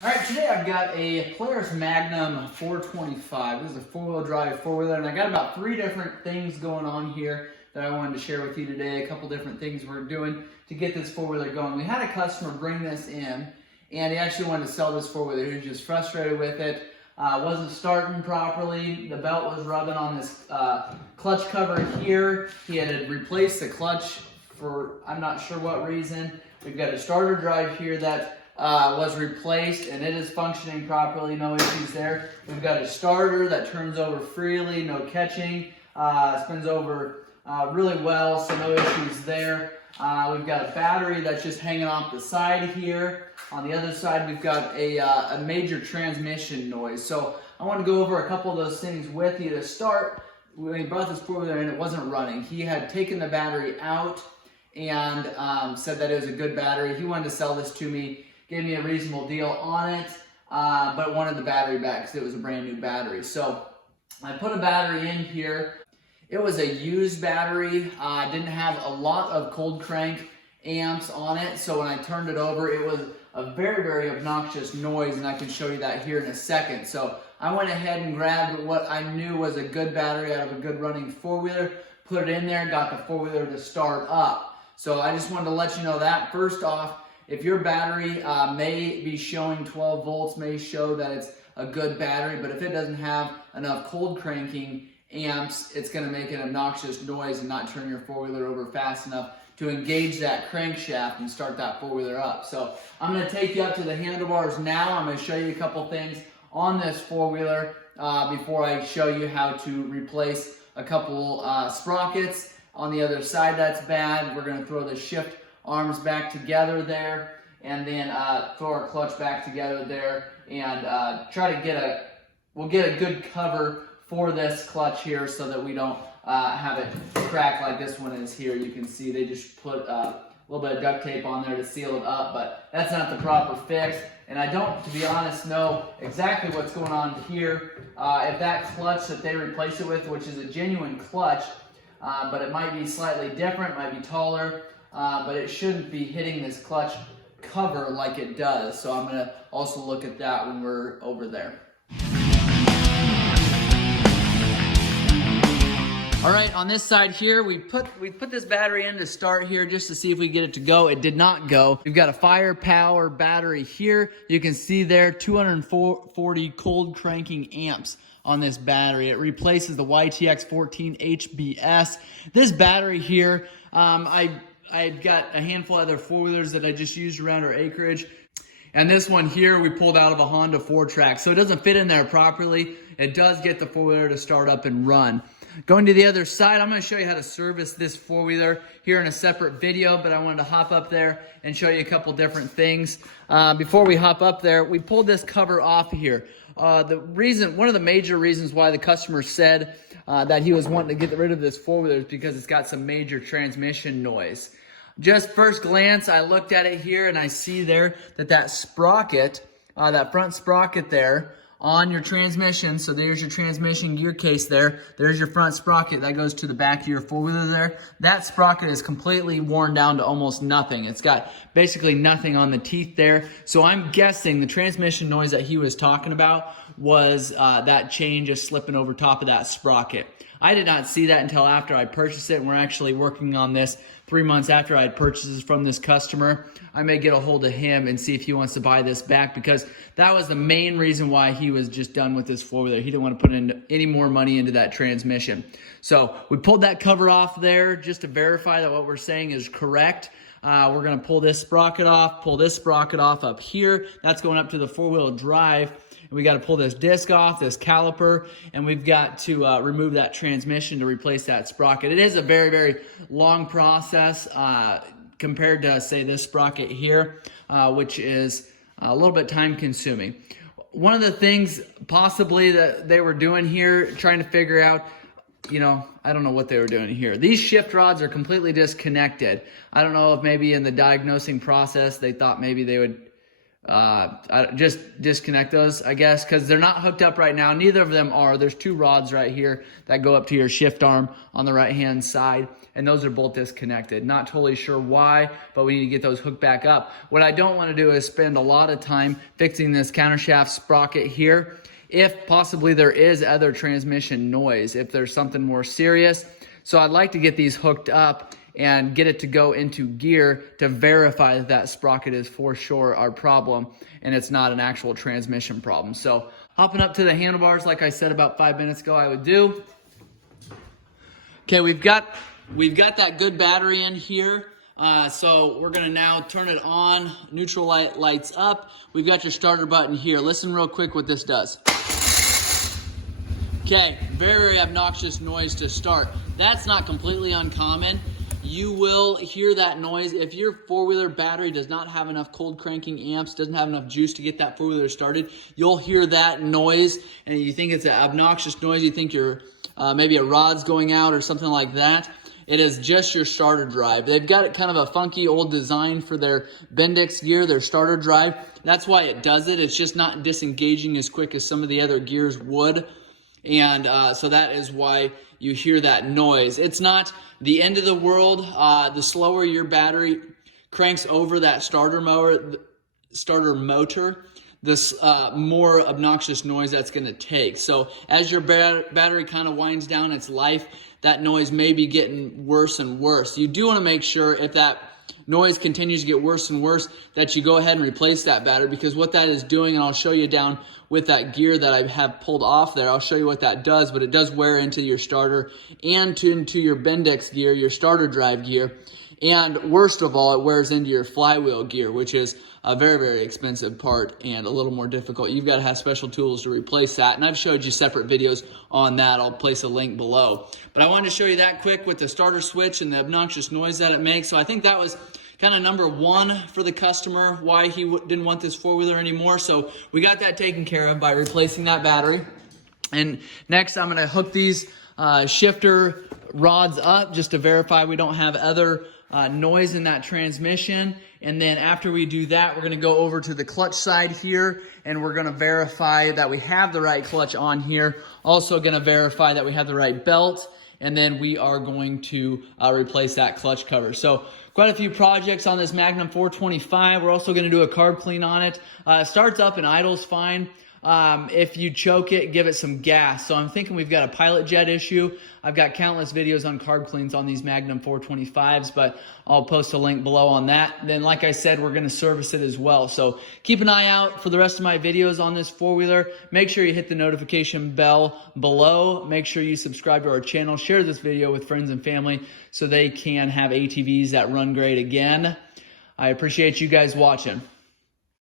All right, today I've got a Polaris Magnum 425. This is a four-wheel drive four-wheeler, and I got about 3 different things going on here that I wanted to share with you today. A couple different things we're doing to get this four-wheeler going. We had a customer bring this in, and he actually wanted to sell this four-wheeler. He was just frustrated with it. Wasn't starting properly. The belt was rubbing on this clutch cover here. He had to replace the clutch for I'm not sure what reason. We've got a starter drive here that was replaced, and it is functioning properly, no issues there. We've got a starter that turns over freely, no catching, spins over really well, so no issues there. We've got a battery that's just hanging off the side here. On the other side, we've got a major transmission noise. So I want to go over a couple of those things with you to start. When he brought this four-wheeler in, it wasn't running. He had taken the battery out and said that it was a good battery. He wanted to sell this to me, gave me a reasonable deal on it, but wanted the battery back because it was a brand new battery. So I put a battery in here. It was a used battery. Didn't have a lot of cold crank amps on it, so when I turned it over, it was a very, very obnoxious noise, and I can show you that here in a second. So I went ahead and grabbed what I knew was a good battery out of a good running four-wheeler, put it in there, got the four-wheeler to start up. So I just wanted to let you know that. First off, if your battery may be showing 12 volts, may show that it's a good battery, but if it doesn't have enough cold cranking amps, it's going to make an obnoxious noise and not turn your four-wheeler over fast enough to engage that crankshaft and start that four-wheeler up. So I'm going to take you up to the handlebars now. I'm going to show you a couple things on this four-wheeler before I show you how to replace a couple sprockets. On the other side that's bad. We're going to throw the shift arms back together there, and then throw our clutch back together there, and try to we'll get a good cover for this clutch here so that we don't have it crack like this one is here. You can see they just put a little bit of duct tape on there to seal it up, but that's not the proper fix, and I don't, to be honest, know exactly what's going on here. If that clutch that they replace it with, which is a genuine clutch, but it might be slightly different, might be taller, but it shouldn't be hitting this clutch cover like it does. So I'm going to also look at that when we're over there. All right, on this side here, we put this battery in to start here just to see if we get it to go. It did not go. We've got a firepower battery here. You can see there 240 cold cranking amps on this battery. It replaces the YTX 14 HBS. This battery here, I've got a handful of other four-wheelers that I just used around our acreage. And this one here, we pulled out of a Honda 4-track. So it doesn't fit in there properly. It does get the four-wheeler to start up and run. Going to the other side, I'm going to show you how to service this four-wheeler here in a separate video, but I wanted to hop up there and show you a couple different things. Before we hop up there, we pulled this cover off of here. One of the major reasons why the customer said that he was wanting to get rid of this four-wheeler is because it's got some major transmission noise. Just first glance, I looked at it here and I see there that sprocket, that front sprocket there on your transmission, so there's your transmission gear case there, there's your front sprocket that goes to the back of your four-wheeler there. That sprocket is completely worn down to almost nothing. It's got basically nothing on the teeth there. So I'm guessing the transmission noise that he was talking about was that chain just slipping over top of that sprocket. I did not see that until after I purchased it, and we're actually working on this 3 months after I had purchased this from this customer. I may get a hold of him and see if he wants to buy this back, because that was the main reason why he was just done with this four-wheeler. He didn't want to put in any more money into that transmission. So we pulled that cover off there just to verify that what we're saying is correct. We're going to pull this sprocket off up here. That's going up to the four-wheel drive. And we got to pull this disc off, this caliper, and we've got to remove that transmission to replace that sprocket. It is a very, very long process compared to, say, this sprocket here, which is a little bit time consuming. One of the things possibly that they were doing here, trying to figure out, I don't know what they were doing here. These shift rods are completely disconnected. I don't know if maybe in the diagnosing process they thought maybe they would just disconnect those, I guess, because they're not hooked up right now. Neither of them are. There's two rods right here that go up to your shift arm on the right hand side, and those are both disconnected. Not totally sure why, but we need to get those hooked back up. What I don't want to do is spend a lot of time fixing this countershaft sprocket here if possibly there is other transmission noise, if there's something more serious. So I'd like to get these hooked up and get it to go into gear to verify that that sprocket is for sure our problem and it's not an actual transmission problem. So hopping up to the handlebars, like I said about 5 minutes ago I would do. Okay, we've got that good battery in here. So we're gonna now turn it on, neutral lights up. We've got your starter button here. Listen real quick what this does. Okay, very obnoxious noise to start. That's not completely uncommon. You will hear that noise if your four-wheeler battery does not have enough cold cranking amps, doesn't have enough juice to get that four-wheeler started. You'll hear that noise and you think it's an obnoxious noise. You think you're maybe a rod's going out or something like that. It is just your starter drive. They've got it kind of a funky old design for their Bendix gear, their starter drive. That's why it does it. It's just not disengaging as quick as some of the other gears would. And so that is why you hear that noise. It's not the end of the world. The slower your battery cranks over that starter motor, the more obnoxious noise that's going to take. So as your battery kind of winds down its life, that noise may be getting worse and worse. You do want to make sure if that noise continues to get worse and worse that you go ahead and replace that battery, because what that is doing, and I'll show you down with that gear that I have pulled off there, I'll show you what that does, but it does wear into your starter and into your Bendix gear, your starter drive gear. And worst of all, it wears into your flywheel gear, which is a very, very expensive part and a little more difficult. You've got to have special tools to replace that. And I've showed you separate videos on that. I'll place a link below. But I wanted to show you that quick with the starter switch and the obnoxious noise that it makes. So I think that was kind of number one for the customer, why he didn't want this four-wheeler anymore. So we got that taken care of by replacing that battery. And next I'm going to hook these shifter rods up just to verify we don't have other noise in that transmission. And then after we do that, we're going to go over to the clutch side here and we're going to verify that we have the right clutch on here. Also going to verify that we have the right belt, and then we are going to replace that clutch cover. So quite a few projects on this Magnum 425. We're also going to do a carb clean on it. Starts up and idles fine. If you choke it, give it some gas. So I'm thinking we've got a pilot jet issue. I've got countless videos on carb cleans on these Magnum 425s, but I'll post a link below on that. Then, like I said, we're going to service it as well. So keep an eye out for the rest of my videos on this four-wheeler. Make sure you hit the notification bell below. Make sure you subscribe to our channel. Share this video with friends and family so they can have ATVs that run great again. I appreciate you guys watching.